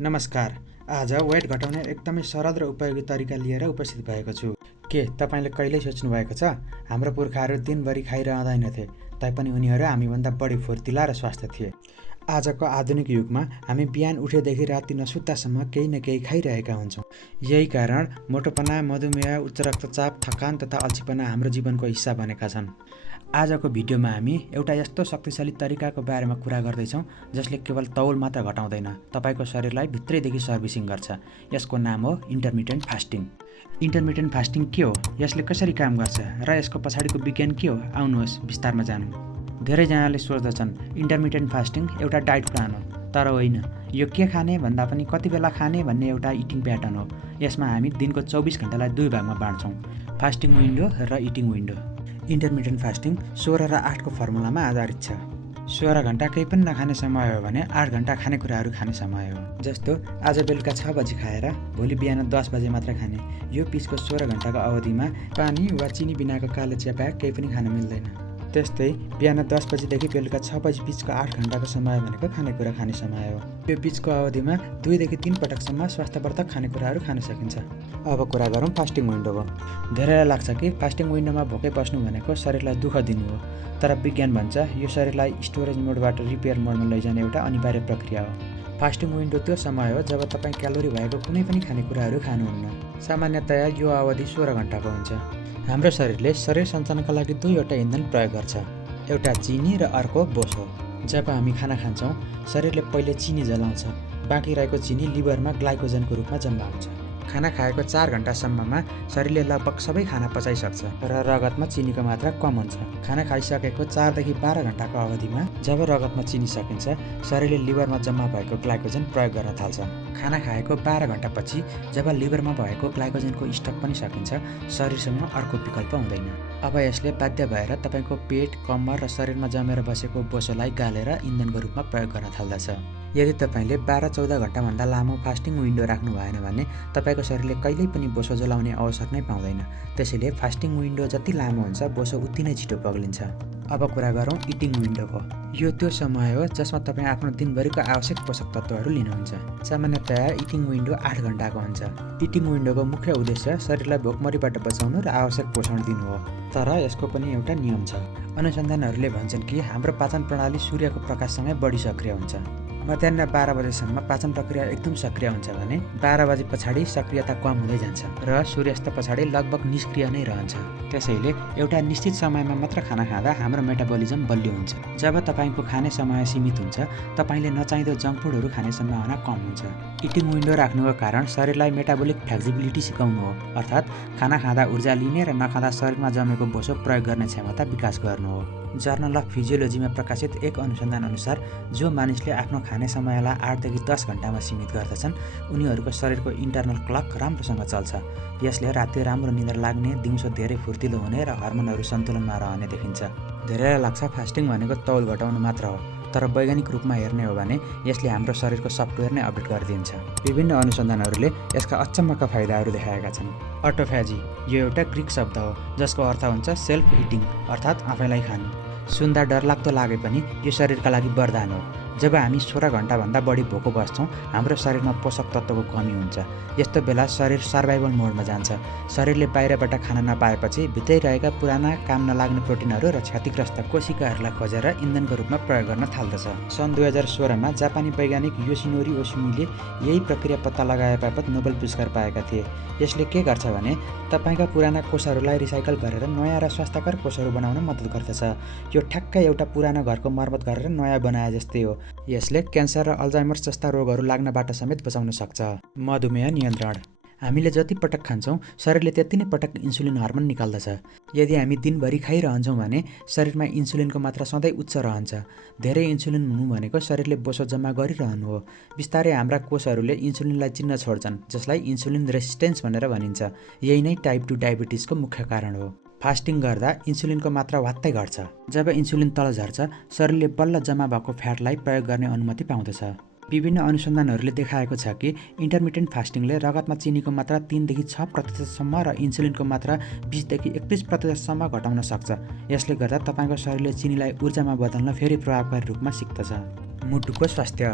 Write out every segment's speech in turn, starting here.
नमस्कार। आज वेट घटाउने एकदमै सरल र उपयोगी तरिका लिएर उपस्थित भएको छु। के तपाईँले कहिल्यै सोच्नु भएको छ हाम्रो पुर्खाहरू दिनभरि खाइरहँदैनथे तैपनि उनीहरू हामीभन्दा बढी फुर्तिला र स्वास्थ्य थिए। आजको आधुनिक युगमा हामी बिहान उठेदेखि राति नसुत्तासम्म केही न केही खाइरहेका हुन्छौँ। यही कारण मोटोपना, मधुमेह, उच्च रक्तचाप, थकान तथा अल्छीपना हाम्रो जीवनको हिस्सा बनेका छन्। आजको भिडियोमा हामी एउटा यस्तो शक्तिशाली तरिकाको बारेमा कुरा गर्दैछौँ जसले केवल तौल मात्र घटाउँदैन, तपाईँको शरीरलाई भित्रैदेखि सर्भिसिङ गर्छ। यसको नाम हो इन्टरमिटेन्ट फास्टिङ। इन्टरमिटेन्ट फास्टिङ के हो, यसले कसरी काम गर्छ र यसको पछाडिको विज्ञान के हो, आउनुहोस् विस्तारमा जानौँ। धेरैजनाले सोच्दछन् इन्टरमिटेन्ट फास्टिङ एउटा डाइट प्लान हो, तर होइन। यो के खाने भन्दा पनि कति बेला खाने भन्ने एउटा इटिङ प्याटर्न हो। यसमा हामी दिनको 24 घण्टालाई 2 भागमा बाँड्छौँ, फास्टिङ विन्डो र इटिङ विन्डो। इन्टरमिटेन्ट फास्टिङ 16 र 8 को फर्मुलामा आधारित छ। 16 घण्टा केही पनि नखाने समय हो भने 8 घण्टा खानेकुराहरू खाने समय हो। जस्तो आज बेलुका 6 बजी खाएर भोलि बिहान 10 बजे मात्र खाने। यो बिचको 16 घण्टाको अवधिमा पानी वा चिनी बिनाको कालो चिया बाहेक केही पनि खान मिल्दैन। त्यस्तै बिहान 10 बजीदेखि बेलुका 6 बजी बिचको 8 घण्टाको समय भनेको खानेकुरा खाने समय हो। यो बिचको अवधिमा 2 देखि 3 पटकसम्म स्वास्थ्यवर्धक खानेकुराहरू खान सकिन्छ। अब कुरा गरौँ फास्टिङ विन्डोको। धेरैलाई लाग्छ कि फास्टिङ विन्डोमा भोकै बस्नु भनेको शरीरलाई दुःख दिनु हो, तर विज्ञान भन्छ यो शरीरलाई स्टोरेज मोडबाट रिपेयर मोडमा लैजाने एउटा अनिवार्य प्रक्रिया हो। फास्टिङ विन्डो त्यो समय हो जब तपाईँ क्यालोरी भएको कुनै पनि खानेकुराहरू खानुहुन्न। सामान्यतया यो अवधि 16 घण्टाको हुन्छ। हाम्रो शरीरले शरीर सञ्चालनका लागि 2वटा इन्धन प्रयोग गर्छ, एउटा चिनी र अर्को बोसो। जब हामी खाना खान्छौँ शरीरले पहिले चिनी जलाउँछ, बाँकी रहेको चिनी लिभरमा ग्लाइकोजनको रूपमा जम्मा हुन्छ। खाना खाएको 4 घण्टासम्ममा शरीरले लगभग सबै खाना पचाइसक्छ र रगतमा चिनीको मात्रा कम हुन्छ। खाना खाइसकेको 4 देखि 12 घण्टाको अवधिमा जब रगतमा चिनी सकिन्छ, शरीरले लिभरमा जम्मा भएको ग्लाइकोजन प्रयोग गर्न थाल्छ। खाना खाएको 12 घण्टापछि जब लिभरमा भएको ग्लाइकोजनको स्टक पनि सकिन्छ, शरीरसँग अर्को विकल्प हुँदैन। अब यसले बाध्य भएर तपाईँको पेट, कम्मर र शरीरमा जमेर बसेको बोसोलाई गालेर इन्धनको रूपमा प्रयोग गर्न थाल्दछ। यदि तपाईँले 12-14 घण्टाभन्दा लामो फास्टिङ विन्डो राख्नु भएन भने तपाईँको शरीरले कहिल्यै पनि बोसो जलाउने अवसर नै पाउँदैन। त्यसैले फास्टिङ विन्डो जति लामो हुन्छ बोसो उति नै छिटो पग्लिन्छ। अब कुरा गरौँ इटिङ विन्डोको। यो त्यो समय हो जसमा तपाईँ आफ्नो दिनभरिको आवश्यक पोषक तत्त्वहरू लिनुहुन्छ। सामान्यतया इटिङ विन्डो 8 घण्टाको हुन्छ। इटिङ विन्डोको मुख्य उद्देश्य शरीरलाई भोकमरीबाट बचाउनु र आवश्यक पोषण दिनु हो, तर यसको पनि एउटा नियम छ। अनुसन्धानहरूले भन्छन् कि हाम्रो पाचन प्रणाली सूर्यको प्रकाशसँगै बढी सक्रिय हुन्छ। मध्याह 12 बजेसम्म पाचन प्रक्रिया एकदम सक्रिय हुन्छ भने 12 बजे पछाडि सक्रियता कम हुँदै जान्छ र सूर्यास्त पछाडि लगभग निष्क्रिय नै रहन्छ। त्यसैले एउटा निश्चित समयमा मात्र खाना खाँदा हाम्रो मेटाबोलिजम बलियो हुन्छ। जब तपाईँको खाने समय सीमित हुन्छ, तपाईँले नचाहिँदो जङ्क फुडहरू खाने सम्भावना कम हुन्छ। इटिङ विन्डो राख्नुको कारण शरीरलाई मेटाबोलिक फ्लेक्सिबिलिटी सिकाउनु हो, अर्थात् खाना खाँदा ऊर्जा लिने र नखाँदा शरीरमा जमेको बोसो प्रयोग गर्ने क्षमता विकास गर्नु हो। जर्नल अफ फिजियोलोजीमा प्रकाशित एक अनुसन्धान अनुसार जो मानिसले आफ्नो खाने समयलाई 8 देखि 10 घण्टामा सीमित गर्दछन्, उनीहरूको शरीरको इन्टर्नल क्लक राम्रोसँग चल्छ। यसले राति राम्रो निद्रा लाग्ने, दिउँसो धेरै फुर्तिलो हुने र हर्मोनहरू सन्तुलनमा रहने देखिन्छ। धेरैलाई लाग्छ फास्टिङ भनेको तौल घटाउनु मात्र हो, तर वैज्ञानिक रूपमा हेर्ने हो भने यसले हाम्रो शरीरको सफ्टवेयर नै अपडेट गरिदिन्छ। विभिन्न अनुसन्धानहरूले यसका अचम्मका फाइदाहरू देखाएका छन्। अटोफ्याजी यो एउटा ग्रिक शब्द हो जसको अर्थ हुन्छ सेल्फ इटिङ, अर्थात् आफैलाई खानु। सुन्दा डरलाग्दो लागे पनि यो शरीरका लागि वरदान हो। जब हामी 16 घण्टाभन्दा बढी भोको बस्छौँ, हाम्रो शरीरमा पोषक तत्त्वको कमी हुन्छ। यस्तो बेला शरीर सर्भाइभल मोडमा जान्छ। शरीरले बाहिरबाट खान नपाएपछि भित्रै रहेका पुराना काम नलाग्ने प्रोटिनहरू र क्षतिग्रस्त कोशिकाहरूलाई खोजेर इन्धनको रूपमा प्रयोग गर्न थाल्दछ। सन् 2016मा जापानी वैज्ञानिक योसिनोरी ओसुमीले यही प्रक्रिया पत्ता लगाए बापत नोबेल पुरस्कार पाएका थिए। यसले के गर्छ भने तपाईँका पुराना कोषहरूलाई रिसाइकल गरेर नयाँ र स्वास्थ्यकर कोषहरू बनाउन मद्दत गर्दछ। यो ठ्याक्कै एउटा पुरानो घरको मर्मत गरेर नयाँ बनाए जस्तै हो। यसले क्यान्सर र अल्जाइमर्स जस्ता रोगहरू लाग्नबाट समेत बचाउन सक्छ। मधुमेह नियन्त्रण। हामीले जति पटक खान्छौँ शरीरले त्यति नै पटक इन्सुलिन हर्मोन निकाल्दछ। यदि हामी दिनभरि खाइरहन्छौँ भने शरीरमा इन्सुलिनको मात्रा सधैँ उच्च रहन्छ। धेरै इन्सुलिन हुनु भनेको शरीरले बोसो जम्मा गरिरहनु हो। बिस्तारै हाम्रा कोषहरूले इन्सुलिनलाई चिन्न छोड्छन्, जसलाई इन्सुलिन रेसिस्टेन्स भनेर भनिन्छ। यही नै टाइप 2 डायबिटिजको मुख्य कारण हो। फास्टिङ गर्दा इन्सुलिनको मात्रा वात्तै घट्छ। जब इन्सुलिन तल झर्छ, शरीरले बल्ल जम्मा भएको फ्याटलाई प्रयोग गर्ने अनुमति पाउँदछ। विभिन्न अनुसन्धानहरूले देखाएको छ कि इन्टरमिटेन्ट फास्टिङले रगतमा चिनीको मात्रा 3 देखि 6% र इन्सुलिनको मात्रा 20 देखि 31% घटाउन सक्छ। यसले गर्दा तपाईँको शरीरले चिनीलाई ऊर्जामा बदल्न फेरि प्रभावकारी रूपमा सिक्दछ। मुटुको स्वास्थ्य।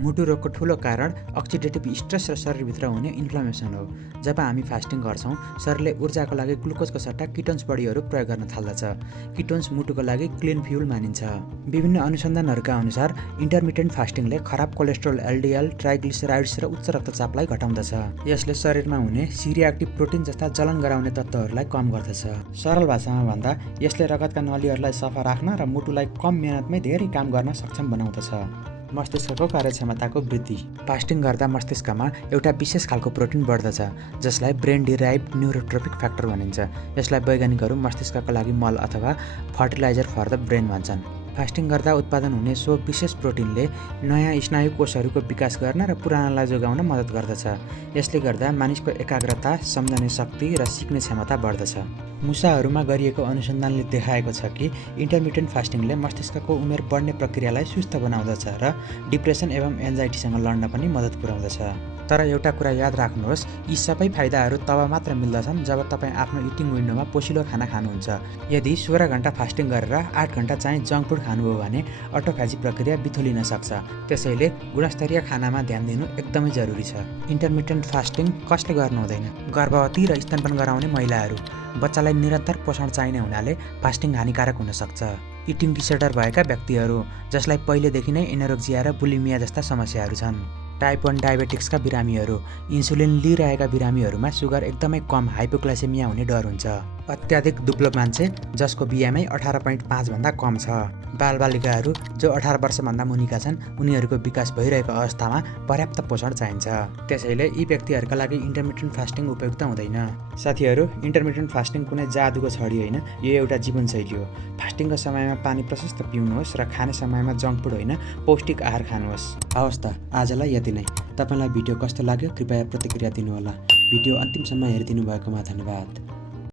मुटु रोगको ठूलो कारण अक्सिडेटिभ स्ट्रेस र शरीरभित्र हुने इन्फ्लामेसन हो। जब हामी फास्टिङ गर्छौँ, शरीरले ऊर्जाको लागि ग्लुकोजको सट्टा किटोन्स बढीहरू प्रयोग गर्न थाल्दछ। किटोन्स मुटुको लागि क्लिन फ्युल मानिन्छ। विभिन्न अनुसन्धानहरूका अनुसार इन्टरमिटेन्ट फास्टिङले खराब कोलेस्ट्रोल, एलडिएल, ट्राइग्लिसराइड्स र उच्च रक्तचापलाई घटाउँदछ। यसले शरीरमा हुने सी-रिएक्टिभ प्रोटिन जस्ता जलन गराउने तत्त्वहरूलाई कम गर्दछ। सरल भाषामा भन्दा यसले रगतका नलीहरूलाई सफा राख्न र मुटुलाई कम मेहनतमै धेरै काम गर्न सक्षम बनाउँदछ। मस्तिष्कको कार्यक्षमताको वृद्धि। फास्टिङ गर्दा मस्तिष्कमा एउटा विशेष खालको प्रोटिन बढ्दछ जसलाई ब्रेन डिराइभ्ड न्युरोट्रोपिक फ्याक्टर भनिन्छ। यसलाई वैज्ञानिकहरू मस्तिष्कका लागि मल अथवा फर्टिलाइजर फर द ब्रेन भन्छन्। फास्टिङ गर्दा उत्पादन हुने सो विशेष प्रोटिनले नयाँ स्नायु कोषहरूको विकास गर्न र पुरानालाई जोगाउन मद्दत गर्दछ। यसले गर्दा मानिसको एकाग्रता, सम्झने शक्ति र सिक्ने क्षमता बढ्दछ। मुसाहरूमा गरिएको अनुसन्धानले देखाएको छ कि इन्टरमिटेन्ट फास्टिङले मस्तिष्कको उमेर बढ्ने प्रक्रियालाई सुस्त बनाउँदछ र डिप्रेसन एवं एन्जाइटीसँग लड्न पनि मद्दत पुर्याउँदछ। तर एउटा कुरा याद राख्नुहोस्, यी सबै फाइदाहरू तब मात्र मिल्दछन् जब तपाईँ आफ्नो इटिङ विन्डोमा पोषिलो खाना खानुहुन्छ। यदि 16 घण्टा फास्टिङ गरेर 8 घण्टा चाहिँ जङ्क फुड खानुभयो भने अटोफेजी प्रक्रिया बिथोलिन सक्छ। त्यसैले गुणस्तरीय खानामा ध्यान दिनु एकदमै जरुरी छ। इन्टरमिटेन्ट फास्टिङ कसले गर्नु हुँदैन? गर्भवती र स्तनपान गराउने महिलाहरू। बच्चालाई निरन्तर पोषण चाहिने हुनाले फास्टिङ हानिकारक हुन सक्छ। इटिङ डिसअर्डर भएका व्यक्तिहरू जसलाई पहिलेदेखि नै एनोरेक्सिया र बुलिमिया जस्ता समस्याहरू छन्। टाइप 1 डायबेटिक्सका बिरामीहरू। इन्सुलिन लिइरहेका बिरामीहरूमा सुगर एकदमै कम, हाइपोग्लाइसेमिया हुने डर हुन्छ। अत्याधिक दुब्लो मान्छे जसको बिएमआई 18.5 भन्दा कम छ। बालबालिकाहरू जो 18 वर्षभन्दा मुनिका छन् उनीहरूको विकास भइरहेको अवस्थामा पर्याप्त पोषण चाहिन्छ। त्यसैले यी व्यक्तिहरूका लागि इन्टरमिटेन्ट फास्टिङ उपयुक्त हुँदैन। साथीहरू, इन्टरमिटेन्ट फास्टिङ कुनै जादुको छडी होइन, यो एउटा जीवनशैली हो। फास्टिङको समयमा पानी प्रशस्त पिउनुहोस् र खाने समयमा जङ्क फुड होइन, पौष्टिक आहार खानुहोस्। हवस् त, आजलाई यति नै। तपाईँलाई भिडियो कस्तो लाग्यो कृपया प्रतिक्रिया दिनुहोला। भिडियो अन्तिमसम्म हेरिदिनु भएकोमा धन्यवाद।